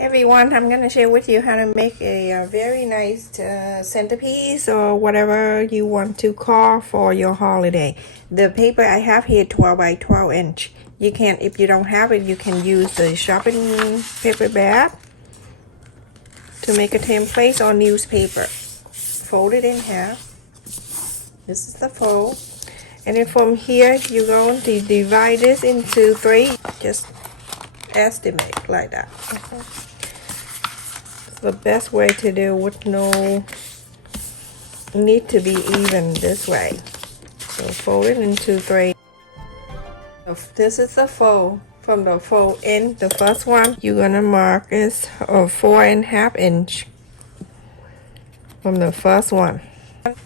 Hey everyone, I'm going to share with you how to make a very nice centerpiece or whatever you want to call for your holiday. The paper I have here 12 by 12 inch. You can, if you don't have it, you can use the shopping paper bag to make a template or newspaper. Fold it in half. This is the fold. And then from here, you're going to divide this into 3. Just estimate like that. The best way to do with no need to be even this way. So fold it into 3. This is the fold. From the fold in, the first one you're gonna mark is 4.5 inch from the first one.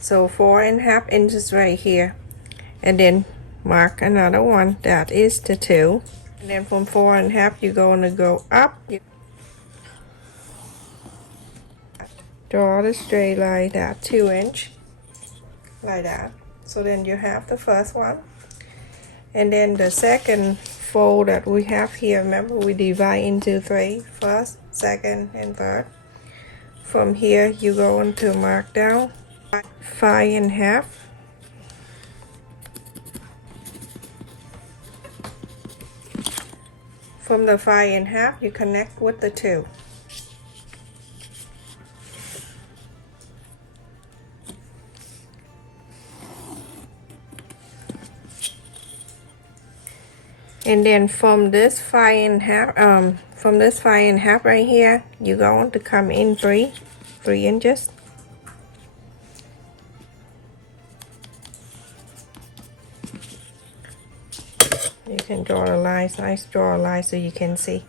So 4.5 inches right here, and then mark another one that is the 2, and then from 4.5 you're gonna go up. Draw the straight line that 2 inch like that. So then you have the first one, and then the second fold that we have here, remember we divide into 3, first, second, and third. From here you're going to mark down 5.5. From the 5.5 you connect with the 2. And then from this 5.5 right here, you're going to come in 3 inches. You can draw the lines, nice draw a line so you can see.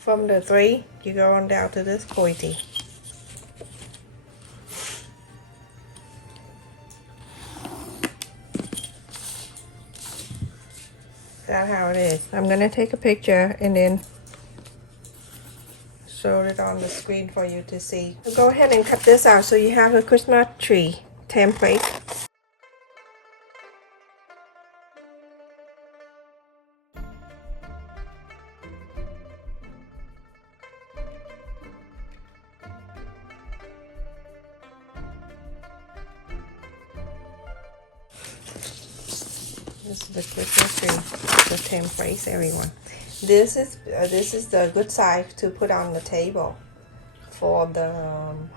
From the 3, you're going down to this pointy. That's how it is. I'm gonna take a picture and then show it on the screen for you to see. So go ahead and cut this out so you have a Christmas tree template. This is the Christmas tree, the template, everyone. This is the good size to put on the table for the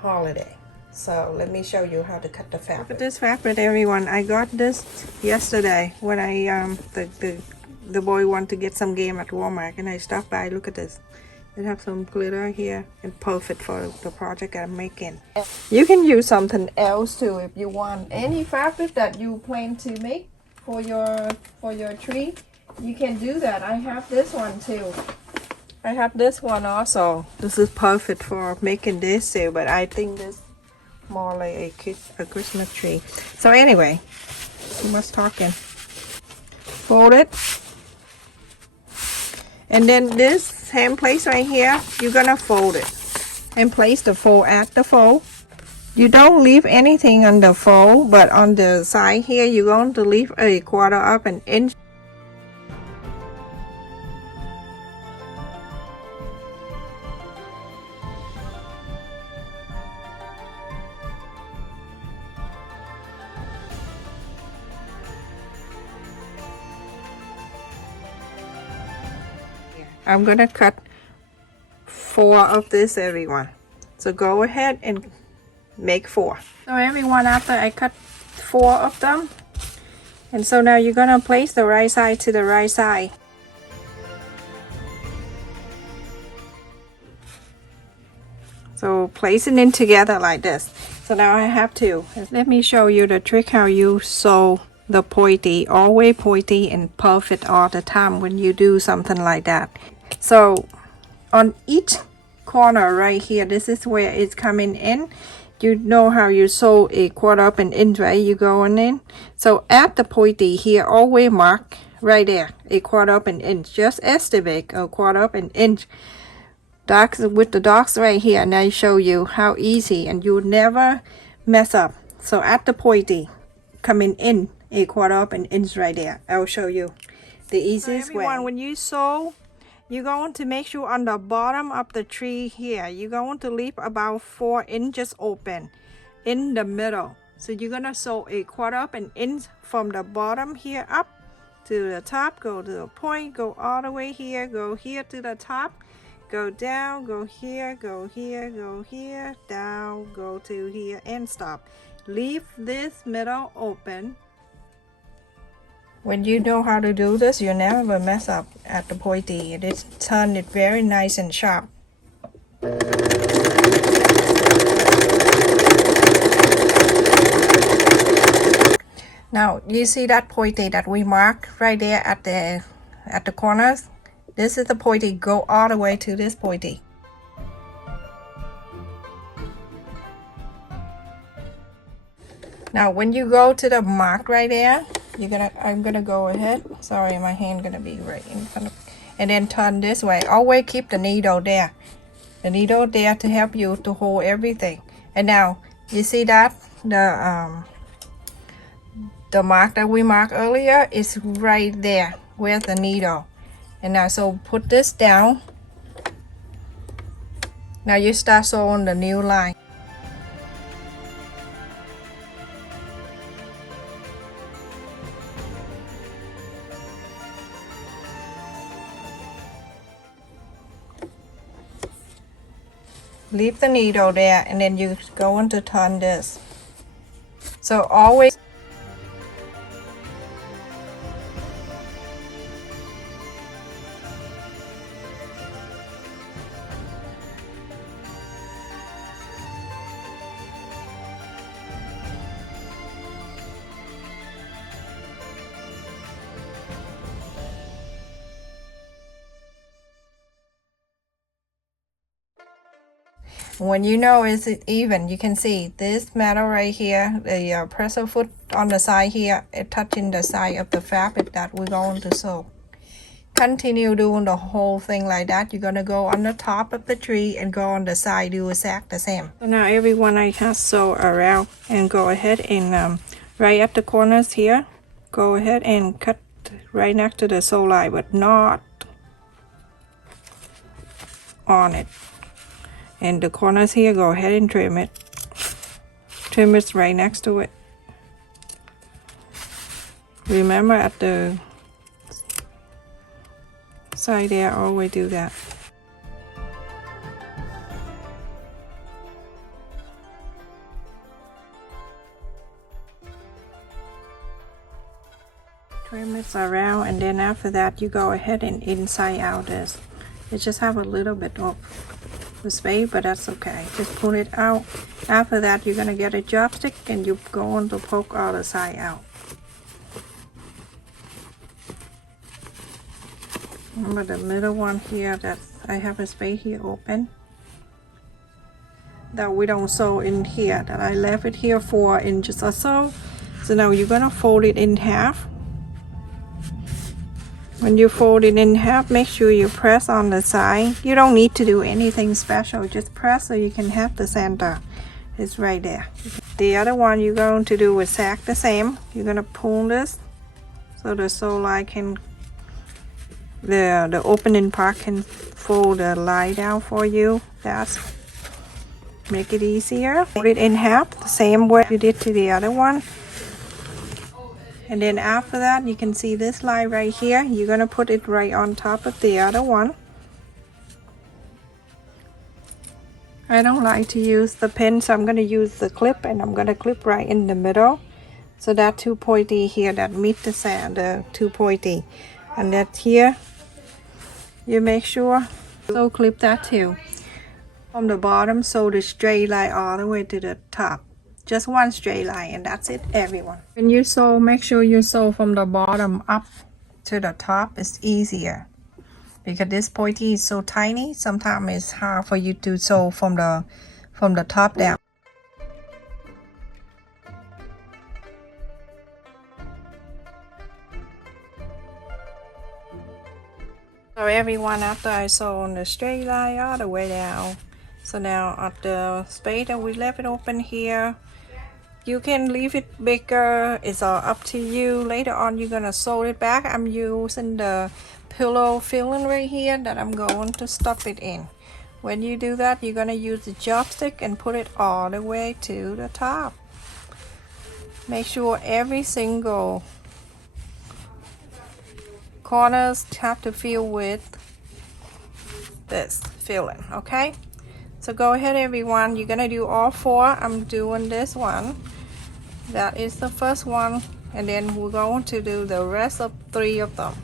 holiday. So let me show you how to cut the fabric. Look at this fabric, everyone. I got this yesterday when I the boy wanted to get some game at Walmart, and I stopped by. Look at this. It have some glitter here and perfect for the project I'm making. You can use something else too if you want. Any fabric that you plan to make for your tree, you can do that. I have this one too. I have this one also. This is perfect for making this too, but I think this more like a Christmas tree. So anyway, too much talking. Fold it, and then this hand place right here, you're gonna fold it and place the fold at the fold. You don't leave anything on the fold, but on the side here, you're going to leave a 1/4 inch. I'm gonna cut 4 of this, everyone. So go ahead and make 4. So everyone, after I cut 4 of them, and so now you're gonna place the right side to the right side. So placing it together like this. So now I have 2. Let me show you the trick how you sew the pointy, always pointy and perfect all the time when you do something like that. So on each corner right here, this is where it's coming in. You know how you sew a 1/4 inch, right? You going in. So at the pointy here, always mark right there a 1/4 inch. Just estimate a 1/4 inch. Dots with the dots right here, and I show you how easy, and you never mess up. So at the pointy, coming in a 1/4 inch right there. I'll show you the easiest way. When you sew you're going to make sure on the bottom of the tree here, you're going to leave about 4 inches open in the middle. So you're gonna sew a 1/4 of an inch from the bottom here up to the top, go to the point, go all the way here, go here to the top, go down, go here, go here, go here, down, go to here, and stop. Leave this middle open. When you know how to do this, you never mess up at the pointy. It turn it very nice and sharp. Now you see that pointy that we marked right there at the corners. This is the pointy. Go all the way to this pointy. Now when you go to the mark right there, I'm gonna go ahead. Sorry, my hand gonna be right in front of, and then turn this way. Always keep the needle there. The needle there to help you to hold everything. And now you see that the mark that we marked earlier is right there with the needle. And now so put this down. Now you start sewing the new line. Leave the needle there, and then you're going to turn this. So always when you know it's even, you can see this metal right here, the presser foot on the side here, it touching the side of the fabric that we're going to sew. Continue doing the whole thing like that. You're gonna go on the top of the tree and go on the side, do exactly the same. So now everyone I have sew around, and go ahead and right at the corners here, go ahead and cut right next to the sew line, but not on it. And the corners here, go ahead and trim it. Trim it right next to it. Remember at the side there, always do that. Trim it around, and then after that you go ahead and inside out this. It just have a little bit of the space, but that's okay. Just pull it out. After that you're gonna get a chopstick and you're going to poke all the side out. Remember the middle one here, that I have a space here open that we don't sew in here, that I left it here 4 inches or so. So now you're gonna fold it in half. When you fold it in half, make sure you press on the side. You don't need to do anything special, just press so you can have the center. It's right there. The other one you're going to do exactly the same. You're gonna pull this so the sew line can, the opening part can fold the line down for you. That's make it easier. Fold it in half the same way you did to the other one. And then after that, you can see this line right here. You're gonna put it right on top of the other one. I don't like to use the pin, so I'm gonna use the clip, and I'm gonna clip right in the middle. So that 2 pointy here that meet the 2 pointy, and that here, you make sure so clip that too. From the bottom, sew the straight line all the way to the top. Just one straight line, and that's it, everyone. When you sew, make sure you sew from the bottom up to the top. It's easier because this pointy is so tiny. Sometimes it's hard for you to sew from the top down. So everyone, after I sew on the straight line all the way down, so now at the space that we left it open here, You can leave it bigger, it's all up to you. Later on you're gonna sew it back. I'm using the pillow filling right here that I'm going to stuff it in. When you do that, you're gonna use the chopstick and put it all the way to the top. Make sure every single corners have to fill with this filling, okay? So go ahead everyone, you're gonna do all 4. I'm doing this one. That is the first one, and then we're going to do the rest of 3 of them.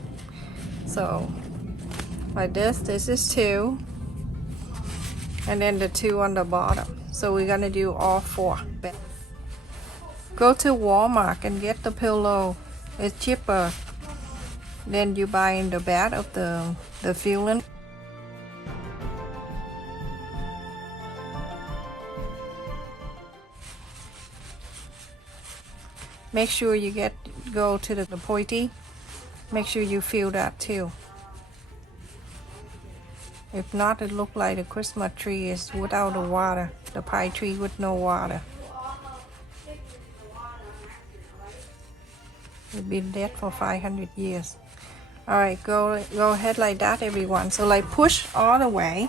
So like this is 2, and then the 2 on the bottom. So we're gonna do all 4. Go to Walmart and get the pillow. It's cheaper than you buy in the bag of the filling. Make sure you go to the pointy. Make sure you fill that too. If not, it look like the Christmas tree is without the water. The pine tree with no water. It's been dead for 500 years. Alright, go ahead like that everyone. So like push all the way.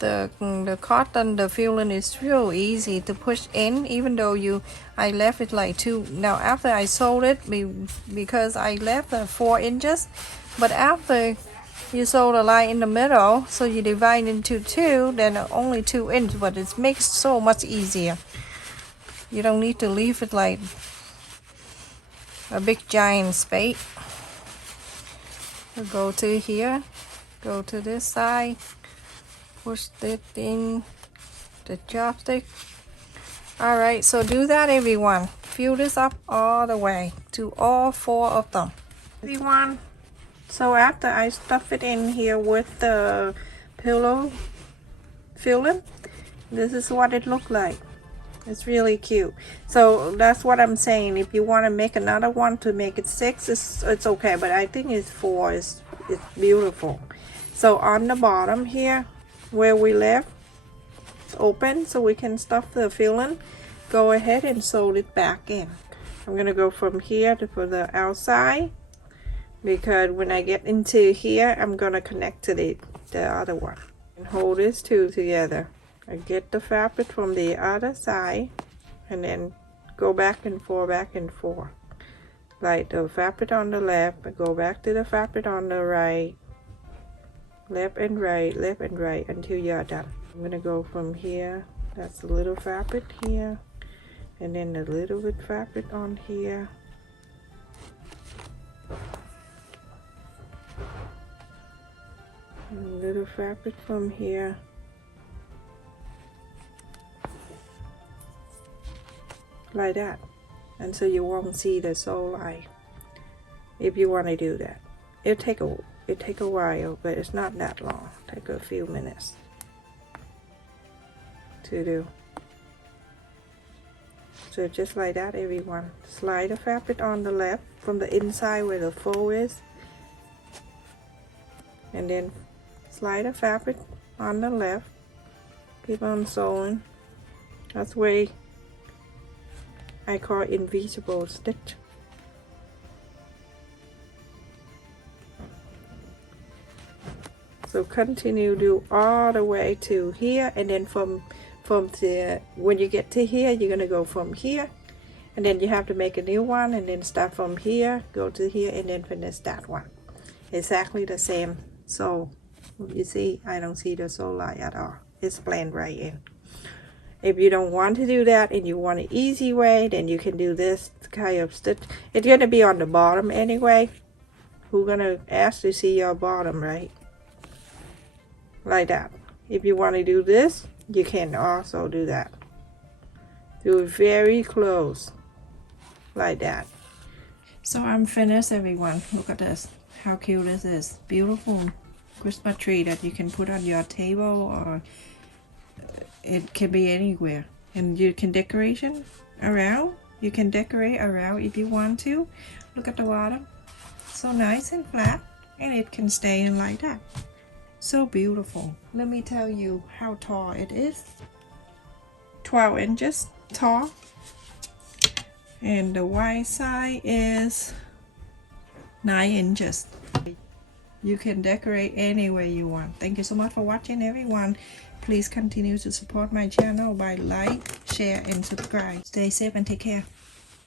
The cotton, the filling is real easy to push in, even though I left it like 2. Now after I sewed it, because I left 4 inches, but after you sew the line in the middle, so you divide into 2, then only 2 inches, but it makes so much easier. You don't need to leave it like a big giant spade. So go to here, go to this side, push it in the chopstick. Alright, so do that everyone. Fill this up all the way to all 4 of them. Everyone. So after I stuff it in here with the pillow filling, this is what it looked like. It's really cute. So that's what I'm saying. If you want to make another one to make it 6, it's okay. But I think it's 4. It's beautiful. So on the bottom here, where we left, it's open so we can stuff the filling. Go ahead and sew it back in. I'm gonna go from here for the outside, because when I get into here, I'm gonna connect to the other one and hold these 2 together. I get the fabric from the other side and then go back and forth, like the fabric on the left, go back to the fabric on the right, left and right until you're done. I'm gonna go from here, that's a little fabric here, and then a little bit fabric on here, and a little fabric from here, like that. And so you won't see the sew line if you want to do that. It take a while, but it's not that long. Take a few minutes to do. So just like that everyone. Slide the fabric on the left from the inside where the fold is, and then slide the fabric on the left. Keep on sewing. That's where I call it invisible stitch. So continue do all the way to here, and then from the when you get to here, you're gonna go from here, and then you have to make a new one, and then start from here, go to here, and then finish that one. Exactly the same. So you see, I don't see the sew line at all. It's blend right in. If you don't want to do that and you want an easy way, then you can do this kind of stitch. It's gonna be on the bottom anyway. Who's gonna ask to see your bottom, right? Like that. If you want to do this, you can also do that. Do it very close, like that. So I'm finished everyone. Look at this. How cute this is. Beautiful Christmas tree that you can put on your table, or it can be anywhere, and you can decoration around. You can decorate around if you want to. Look at the bottom, so nice and flat, and it can stay in like that. So beautiful. Let me tell you how tall it is. 12 inches tall. And the wide side is 9 inches. You can decorate any way you want. Thank you so much for watching, everyone. Please continue to support my channel by like, share, and subscribe. Stay safe and take care.